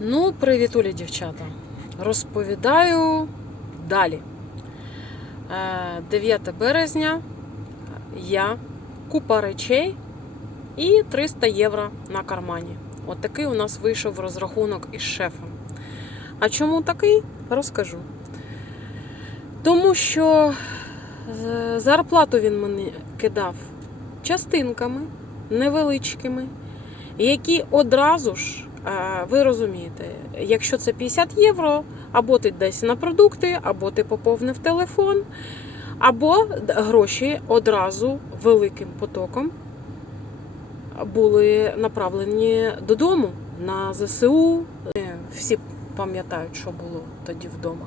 Ну, привітулі, дівчата. Розповідаю далі. Е, 9 березня я, купа речей і 300 євро на кармані. От такий у нас вийшов розрахунок із шефом. А чому такий? Розкажу. Тому що е, зарплату він мені кидав частинками невеличкими, які одразу ж, е, ви розумієте, якщо це 50 євро, або ти десь на продукти, або ти поповнив телефон, або гроші одразу великим потоком були направлені додому на ЗСУ. Всі пам'ятають, що було тоді вдома.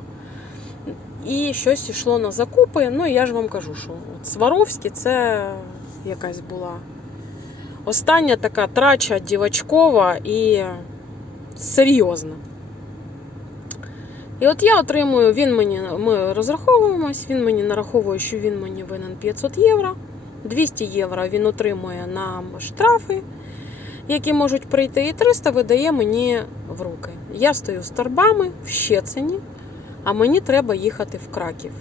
І щось йшло на закупи. Ну, я ж вам кажу, що от Сваровські це якась була остання така трача дівачкова і серйозна. І от я отримую, він мені, ми розраховуємось, він мені нараховує, що він мені винен 500 євро. 200 євро він отримує на штрафи, які можуть прийти, і 300 видає мені в руки. Я стою з торбами в Щецині, а мені треба їхати в Краків.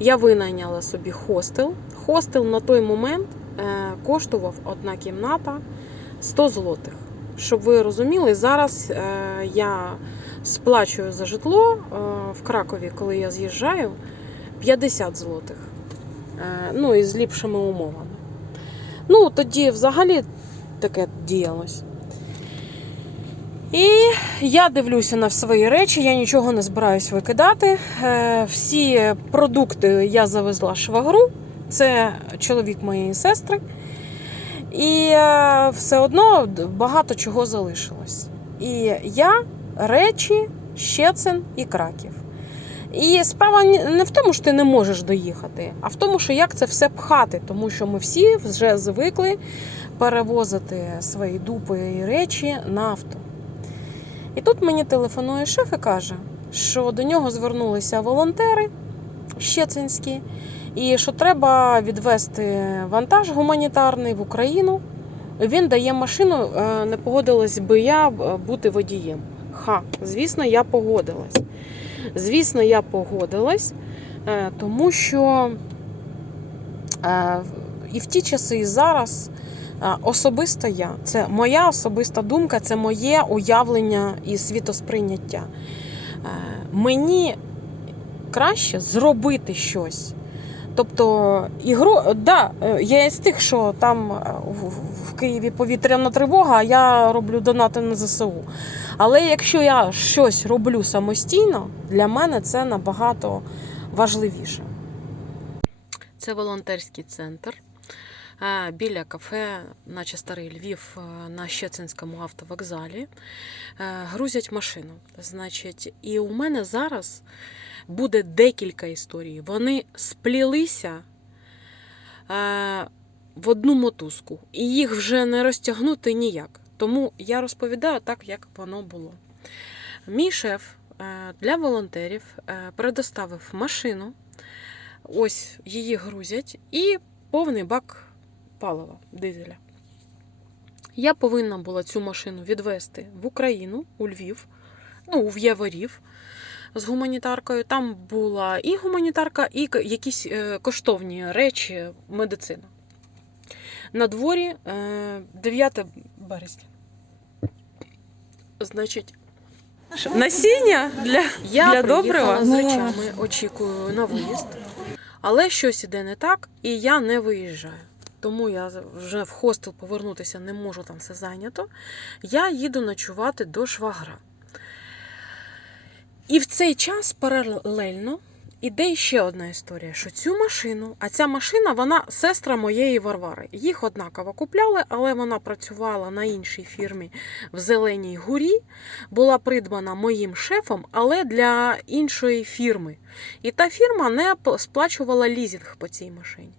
Я винайняла собі хостел. Хостел на той момент коштував одна кімната 100 злотих. Щоб ви розуміли, зараз е, я сплачую за житло е, в Кракові, коли я з'їжджаю, 50 злотих. Е, ну і з ліпшими умовами. Ну, тоді взагалі таке діялось. І я дивлюся на свої речі, я нічого не збираюсь викидати. Е, Всі продукти я завезла швагру, це чоловік моєї сестри. І е, все одно багато чого залишилось. І я речі, Щецин і Краків. І справа не в тому, що ти не можеш доїхати, а в тому, що як це все пхати, тому що ми всі вже звикли перевозити свої дупи і речі на авто. І тут мені телефонує шеф і каже, що до нього звернулися волонтери щецинські, і що треба відвести вантаж гуманітарний в Україну. Він дає машину, е, не погодилась би я е, бути водієм. Ха, звісно, я погодилась. Звісно, я погодилась, е, тому що і в ті часи, і зараз особисто я, це моя особиста думка, це моє уявлення і світосприйняття. Мені краще зробити щось. Тобто, ігру, да, е, я із тих, що там е, в- в Києві повітряна тривога, а я роблю донати на ЗСУ. Але якщо я щось роблю самостійно, для мене це набагато важливіше. Це волонтерський центр. Біля кафе, наче старий Львів, е, на Щецинському автовокзалі. Е, Грузять машину. Значить, і у мене зараз буде декілька історій. Вони сплілися е, в одну мотузку, і їх вже не розтягнути ніяк. Тому я розповідаю так, як воно було. Мій шеф для волонтерів предоставив машину, ось її грузять, і повний бак палива дизеля. Я повинна була цю машину відвести в Україну, у Львів, ну, в Яворів з гуманітаркою. Там була і гуманітарка, і якісь е, коштовні речі, медицина. На дворі е, 9 березня. Значить, насіння для, я для добрива? з Ну, речами, очікую на виїзд. Але щось іде не так, і я не виїжджаю. Тому я вже в хостел повернутися не можу, там все зайнято. Я їду ночувати до швагра. І в цей час паралельно іде ще одна історія, що цю машину, а ця машина, вона сестра моєї Варвари. Їх однаково купляли, але вона працювала на іншій фірмі в Зеленій Гурі, була придбана моїм шефом, але для іншої фірми. І та фірма не сплачувала лізінг по цій машині.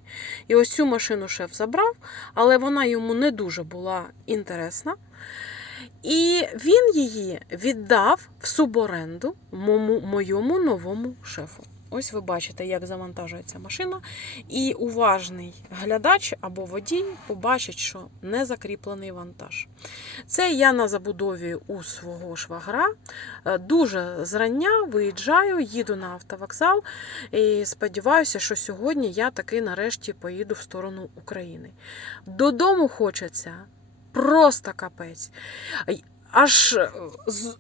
І ось цю машину шеф забрав, але вона йому не дуже була інтересна. І він її віддав в суборенду моєму новому шефу. Ось ви бачите, як завантажується машина, і уважний глядач або водій побачить, що не закріплений вантаж. Це я на забудові у свого швагра. Е, Дуже зрання виїжджаю, їду на автовокзал і сподіваюся, що сьогодні я таки нарешті поїду в сторону України. Додому хочеться просто капець. Аж е,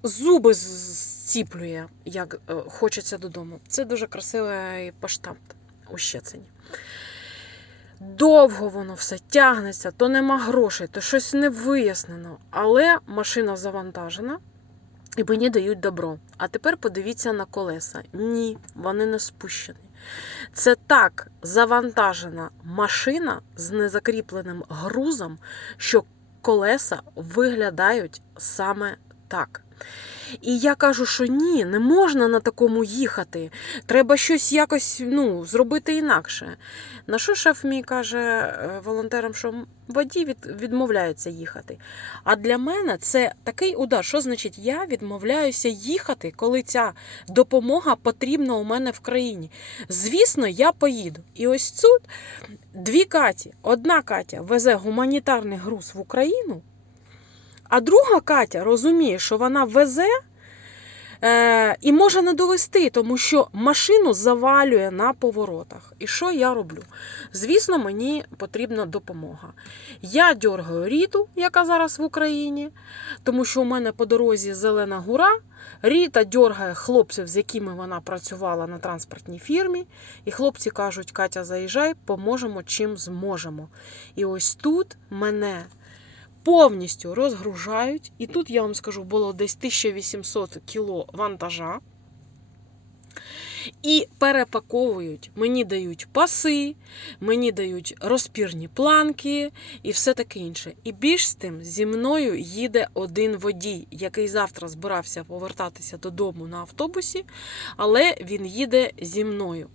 зуби зціплює, як е, хочеться додому. Це дуже красивий паштаб у Щецині. Довго воно все тягнеться, то нема грошей, то щось не вияснено. Але машина завантажена і мені дають добро. А тепер подивіться на колеса. Ні, вони не спущені. Це так завантажена машина з незакріпленим грузом, що колеса виглядають саме так. І я кажу, що ні, не можна на такому їхати. Треба щось якось ну, зробити інакше. На що шеф мій каже е, волонтерам, що водій від, відмовляється їхати. А для мене це такий удар. Що значить, я відмовляюся їхати, коли ця допомога потрібна у мене в країні. Звісно, я поїду. І ось тут дві Каті. Одна Катя везе гуманітарний груз в Україну, а друга Катя розуміє, що вона везе е, і може не довести, тому що машину завалює на поворотах. І що я роблю? Звісно, мені потрібна допомога. Я дьоргаю Ріту, яка зараз в Україні, тому що у мене по дорозі зелена гура. Ріта дьоргає хлопців, з якими вона працювала на транспортній фірмі. І хлопці кажуть: Катя, заїжджай, поможемо чим зможемо. І ось тут мене повністю розгружають. І тут я вам скажу, було десь 1800 кіло вантажа. І перепаковують. Мені дають паси, мені дають розпірні планки і все таке інше. І більш з тим зі мною їде один водій, який завтра збирався повертатися додому на автобусі, але він їде зі мною.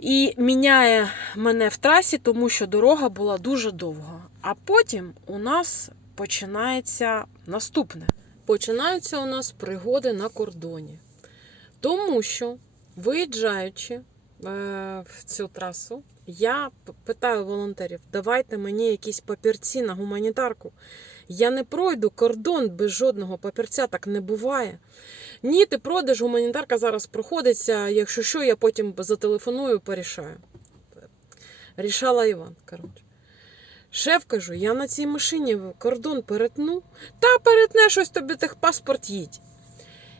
І міняє мене в трасі, тому що дорога була дуже довга. А потім у нас починається наступне. Починаються у нас пригоди на кордоні. Тому що, виїжджаючи е, в цю трасу, я питаю волонтерів: давайте мені якісь папірці на гуманітарку. Я не пройду кордон без жодного папірця, так не буває. Ні, ти пройдеш, гуманітарка зараз проходиться. Якщо що, я потім зателефоную, порішаю. Рішала Іван. коротше. Шеф кажу, я на цій машині кордон перетну. Та перетне щось тобі тих паспорт їдь.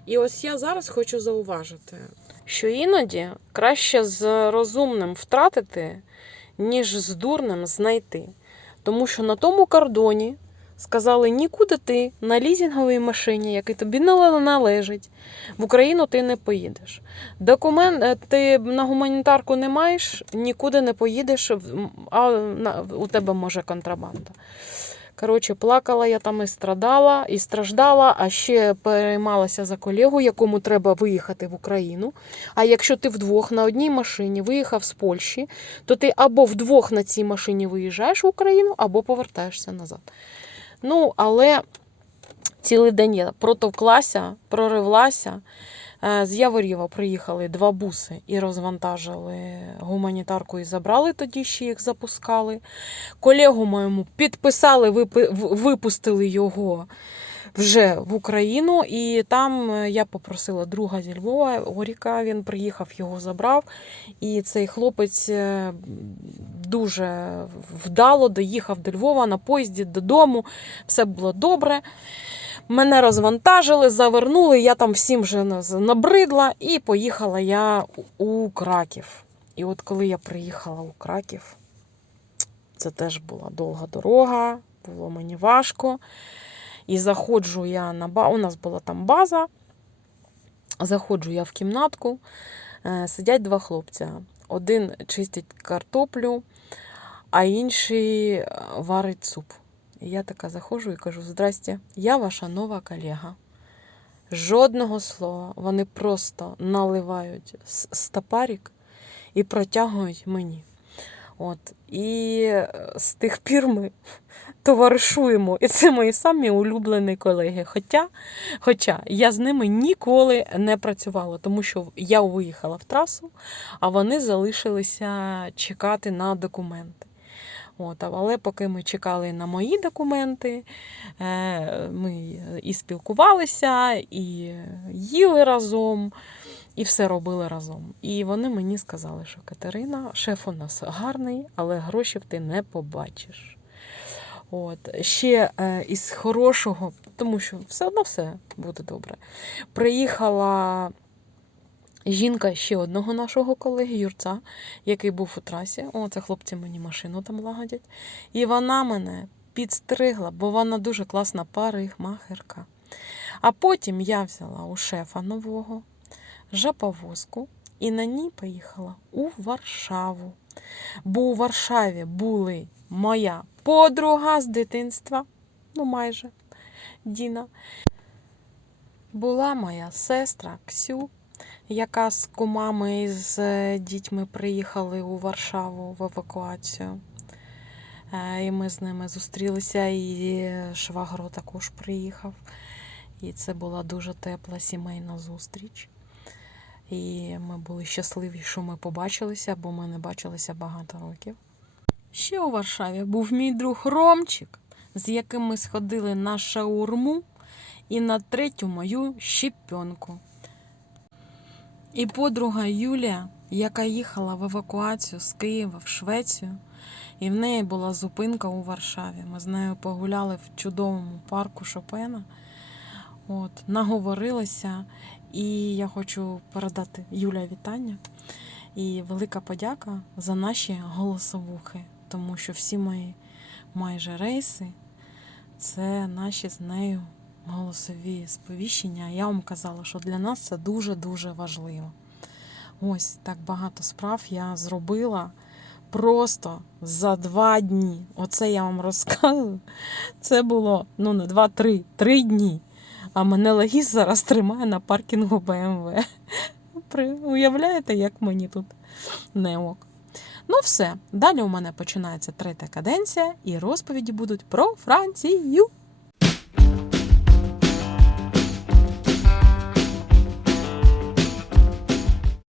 І ось я зараз хочу зауважити, що іноді краще з розумним втратити, ніж з дурним знайти. Тому що на тому кордоні сказали, нікуди ти на лізінговій машині, який тобі належить, в Україну ти не поїдеш. Документ е, ти на гуманітарку не маєш, нікуди не поїдеш, а у тебе може контрабанда. Коротше, плакала я там і страдала, і страждала, а ще переймалася за колегу, якому треба виїхати в Україну. А якщо ти вдвох на одній машині виїхав з Польщі, то ти або вдвох на цій машині виїжджаєш в Україну, або повертаєшся назад. Ну, але цілий день я протовклася, проривлася. Е, З Яворєва приїхали два буси і розвантажили гуманітарку і забрали тоді, ще їх запускали. Колегу моєму підписали, випустили його вже в Україну. І там е, я попросила друга зі Львова, Оріка, він приїхав, його забрав. І цей хлопець е, дуже вдало доїхав до Львова на поїзді додому. Все було добре. Мене розвантажили, завернули, я там всім вже набридла, і поїхала я у- Краків. І от коли я приїхала у Краків, це теж була довга дорога, було мені важко. І заходжу я на ба... У нас була там база. Заходжу я в кімнатку, е, сидять два хлопця. Один чистить картоплю, а інший е, варить суп. І я така заходжу і кажу: Здрасте, я ваша нова колега. Жодного слова. Вони просто наливають стапарік і протягують мені. От. І е, з тих пір ми товаришуємо. І це мої самі улюблені колеги. Хоча, хоча я з ними ніколи не працювала, тому що я виїхала в трасу, а вони залишилися чекати на документи. От, але поки ми чекали на мої документи, е, ми і спілкувалися, і їли разом, і все робили разом. І вони мені сказали, що Катерина, шеф у нас гарний, але грошей ти не побачиш. От. Ще е, із хорошого, тому що все одно все буде добре. Приїхала жінка ще одного нашого колеги Юрця, який був у трасі. О, це хлопці мені машину там лагодять. І вона мене підстригла, бо вона дуже класна парикмахерка. А потім я взяла у шефа нового жаповозку і на ній поїхала у Варшаву. Бо у Варшаві були моя подруга з дитинства, ну майже Діна. Була моя сестра Ксю, яка з кумами і з е, дітьми приїхали у Варшаву в евакуацію. Е, І ми з ними зустрілися, і швагро також приїхав. І це була дуже тепла сімейна зустріч. І ми були щасливі, що ми побачилися, бо ми не бачилися багато років. Ще у Варшаві був мій друг Ромчик, з яким ми сходили на шаурму і на третю мою щепенку. І подруга Юлія, яка їхала в евакуацію з Києва в Швецію, і в неї була зупинка у Варшаві. Ми з нею погуляли в чудовому парку Шопена. От, наговорилися, і я хочу передати Юля вітання і велика подяка за наші голосовухи, тому що всі мої майже рейси це наші з нею голосові сповіщення. Я вам казала, що для нас це дуже-дуже важливо. Ось так багато справ я зробила просто за два дні. Оце я вам розказую. Це було ну не два-три, три дні. А мене логіст зараз тримає на паркінгу БМВ. Уявляєте, як мені тут не ок. Ну, все. Далі у мене починається третя каденція, і розповіді будуть про Францію.